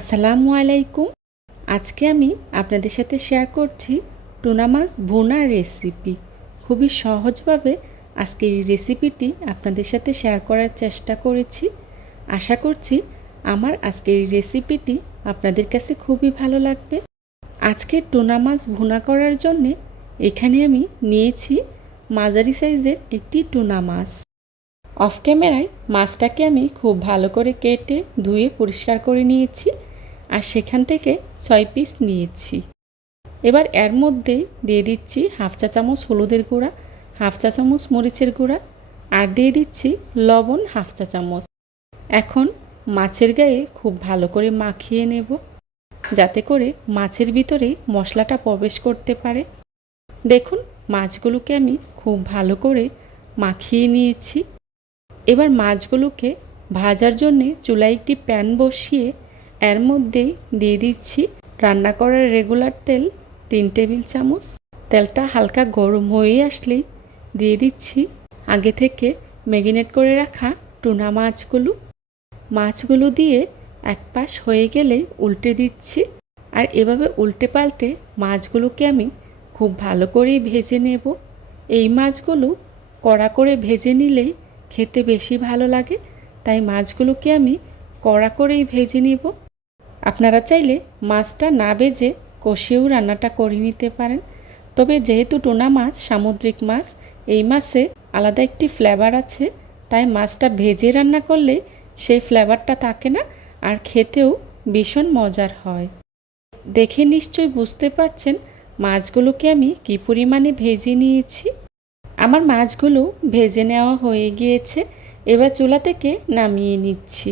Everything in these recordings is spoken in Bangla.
আসসালামু আলাইকুম। আজকে আমি আপনাদের সাথে শেয়ার করছি টুনা মাছ ভুনার রেসিপি খুবই সহজভাবে আজকে এই রেসিপিটি আপনাদের সাথে শেয়ার করার চেষ্টা করেছি। আশা করছি আমার আজকের এই রেসিপিটি আপনাদের কাছে খুবই ভালো লাগবে। আজকে টুনা মাছ ভুনা করার জন্যে এখানে আমি নিয়েছি মাঝারি সাইজের একটি টুনা মাছ। অফ ক্যামেরায় মাছটাকে আমি খুব ভালো করে কেটে ধুয়ে পরিষ্কার করে নিয়েছি। আর সেখান থেকে ছয় পিস নিয়েছি। এবার এর মধ্যে দিয়ে দিচ্ছি হাফ চা চামচ হলুদের গুঁড়া, হাফ চা চামচ মরিচের গুঁড়া আর দিয়ে দিচ্ছি লবণ হাফ চা চামচ। এখন মাছের গায়ে খুব ভালো করে মাখিয়ে নেব যাতে করে মাছের ভিতরে মশলাটা প্রবেশ করতে পারে। দেখুন মাছগুলোকে আমি খুব ভালো করে মাখিয়ে নিয়েছি। এবার মাছগুলোকে ভাজার জন্যে চুলায় একটি প্যান বসিয়ে এর মধ্যেই দিয়ে দিচ্ছি রান্না করার রেগুলার তেল, তিন টেবিল চামচ। তেলটা হালকা গরম হয়ে আসলেই দিয়ে দিচ্ছি। আগে থেকে ম্যাগিনেট করে রাখা টুনা মাছগুলো। মাছগুলো দিয়ে এক পাশ হয়ে গেলে উল্টে দিচ্ছি। আর এভাবে উল্টে পাল্টে মাছগুলোকে আমি খুব ভালো করেই ভেজে নেব। এই মাছগুলো কড়া করে ভেজে নিলেই খেতে বেশি ভালো লাগে, তাই মাছগুলোকে আমি কড়া করেই ভেজে নিব। আপনারা চাইলে মাছটা না ভেজে কষিয়েও রান্নাটা করে নিতে পারেন। তবে যেহেতু টোনা মাছ, সামুদ্রিক মাছ, এই মাছে আলাদা একটি ফ্লেভার আছে, তাই মাছটা ভেজে রান্না করলে সেই ফ্লেভারটা থাকে না আর খেতেও ভীষণ মজার হয়। দেখে নিশ্চয় বুঝতে পারছেন মাছগুলোকে আমি কী পরিমাণে ভেজে নিয়েছি। আমার মাছগুলো ভেজে নেওয়া হয়ে গিয়েছে, এবার চুলা থেকে নামিয়ে নিচ্ছি।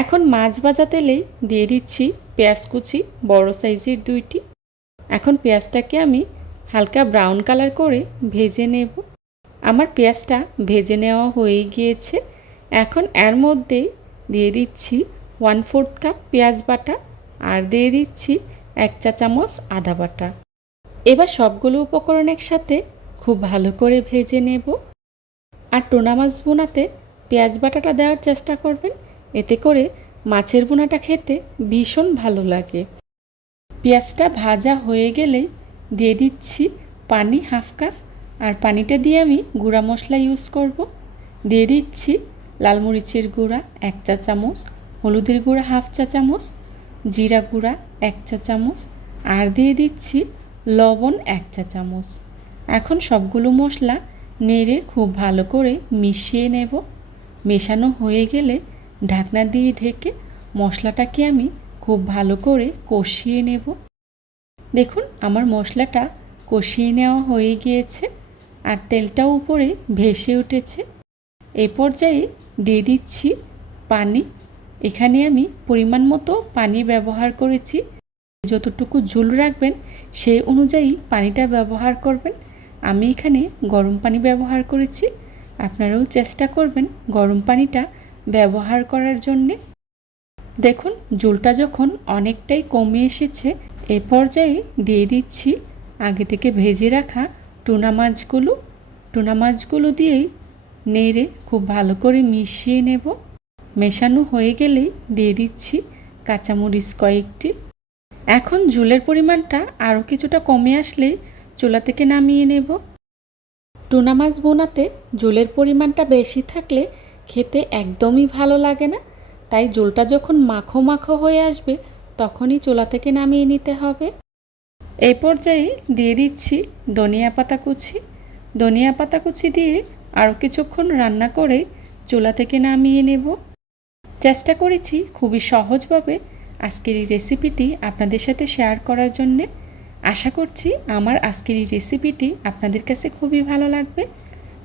এখন মাছ ভাজা তেলেই দিয়ে দিচ্ছি পেঁয়াজ কুচি, বড় সাইজের দুইটি। এখন পেঁয়াজটাকে আমি হালকা ব্রাউন কালার করে ভেজে নেব। আমার পেঁয়াজটা ভেজে নেওয়া হয়ে গিয়েছে। এখন এর মধ্যে দিয়ে দিচ্ছি ওয়ান ফোর্থ কাপ পেঁয়াজ বাটা আর দিয়ে দিচ্ছি এক চা চামচ আদা বাটা। এবার সবগুলো উপকরণ একসাথে খুব ভালো করে ভেজে নেব। আর টোনা মাছ বোনাতে পেঁয়াজ বাটাটা দেওয়ার চেষ্টা করবেন। এতে করে মাছের বোনাটা খেতে ভীষণ ভালো লাগে। পেঁয়াজটা ভাজা হয়ে গেলে দিয়ে দিচ্ছি পানি হাফ কাপ, আর পানিটা দিয়ে আমি গুঁড়া মশলা ইউজ করব। দিয়ে দিচ্ছি লাল মরিচের গুঁড়া এক চা চামচ, হলুদের গুঁড়া হাফ চা চামচ, জিরা গুঁড়া এক চা চামচ, আর দিয়ে দিচ্ছি লবণ এক চা চামচ। এখন সবগুলো মশলা নেড়ে খুব ভালো করে মিশিয়ে নেব। মেশানো হয়ে গেলে ঢাকনা দিয়ে ঢেকে মশলাটাকে আমি খুব ভালো করে কষিয়ে নেব। দেখুন, আমার মশলাটা কষিয়ে নেওয়া হয়ে গিয়েছে আর তেলটাও উপরে ভেসে উঠেছে। এই পর্যায়ে দিয়ে দিচ্ছি পানি। এখানে আমি পরিমাণ মতো পানি ব্যবহার করেছি। যতটুকু ঝুল রাখবেন সেই অনুযায়ী পানিটা ব্যবহার করবেন। আমি এখানে গরম পানি ব্যবহার করেছি। আপনারাও চেষ্টা করবেন গরম পানিটা ব্যবহার করার জন্যে। দেখুন, জুলটা যখন অনেকটাই কমে এসেছে, এ পর্যায়ে দিয়ে দিচ্ছি আগে থেকে ভেজে রাখা টুনা মাছগুলো। টুনা মাছগুলো দিয়েই নেড়ে খুব ভালো করে মিশিয়ে নেব। মেশানো হয়ে গেলেই দিয়ে দিচ্ছি কাঁচামরিচ কয়েকটি। এখন ঝুলের পরিমাণটা আরও কিছুটা কমে আসলেই চুলা থেকে নামিয়ে নেব। টুনা মাছ বোনাতে ঝোলের পরিমাণটা বেশি থাকলে খেতে একদমই ভালো লাগে না, তাই ঝোলটা যখন মাখো মাখো হয়ে আসবে, তখনই চোলা থেকে নামিয়ে নিতে হবে। এই পর্যায়ে দিয়ে দিচ্ছি ধনিয়া পাতা কুচি। ধনিয়া পাতা কুচি দিয়ে আরও কিছুক্ষণ রান্না করে চোলা থেকে নামিয়ে নেব। চেষ্টা করেছি খুবই সহজভাবে আজকের এই রেসিপিটি আপনাদের সাথে শেয়ার করার জন্যে। আশা করছি আমার আজকের এই রেসিপিটি আপনাদের কাছে খুবই ভালো লাগবে।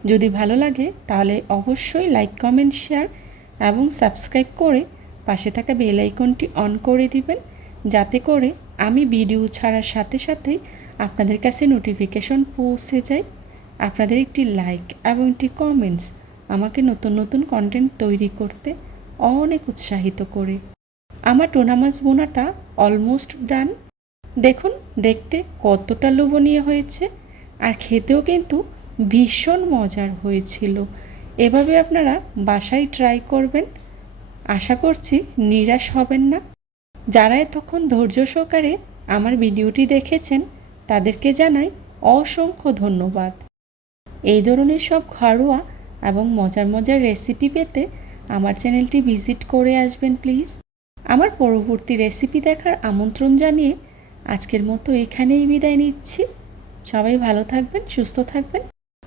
যদি ভালো লাগে, তাহলে অবশ্যই লাইক কমেন্ট শেয়ার এবং সাবস্ক্রাইব করে পাশে থাকা বেল আইকনটি অন করে দিবেন। যাতে করে আমি ভিডিও ছাড়ার সাথে সাথেই আপনাদের কাছে নোটিফিকেশন পৌঁছে যায়। আপনাদের একটি লাইক এবং একটি কমেন্টস আমাকে নতুন নতুন কন্টেন্ট তৈরি করতে অনেক উৎসাহিত করে। আমার টোনা মাছ বোনাটা অলমোস্ট ডান দেখুন, দেখতে কতটা লোভনীয় হয়েছে। আর খেতেও কিন্তু ভীষণ মজার হয়েছিল। এভাবে আপনারা বাসায় ট্রাই করবেন। আশা করছি নিরাশ হবেন না। যারা এতক্ষণ ধৈর্য সহকারে আমার ভিডিওটি দেখেছেন, তাদেরকে জানাই অসংখ্য ধন্যবাদ। এই ধরনের সব ঘরোয়া এবং মজার মজার রেসিপি পেতে আমার চ্যানেলটি ভিজিট করে আসবেন প্লিজ। আমার পরবর্তী রেসিপি দেখার আমন্ত্রণ জানিয়ে আজকের মতো এখানেই বিদায় নিচ্ছি। সবাই ভালো থাকবেন, সুস্থ থাকবেন।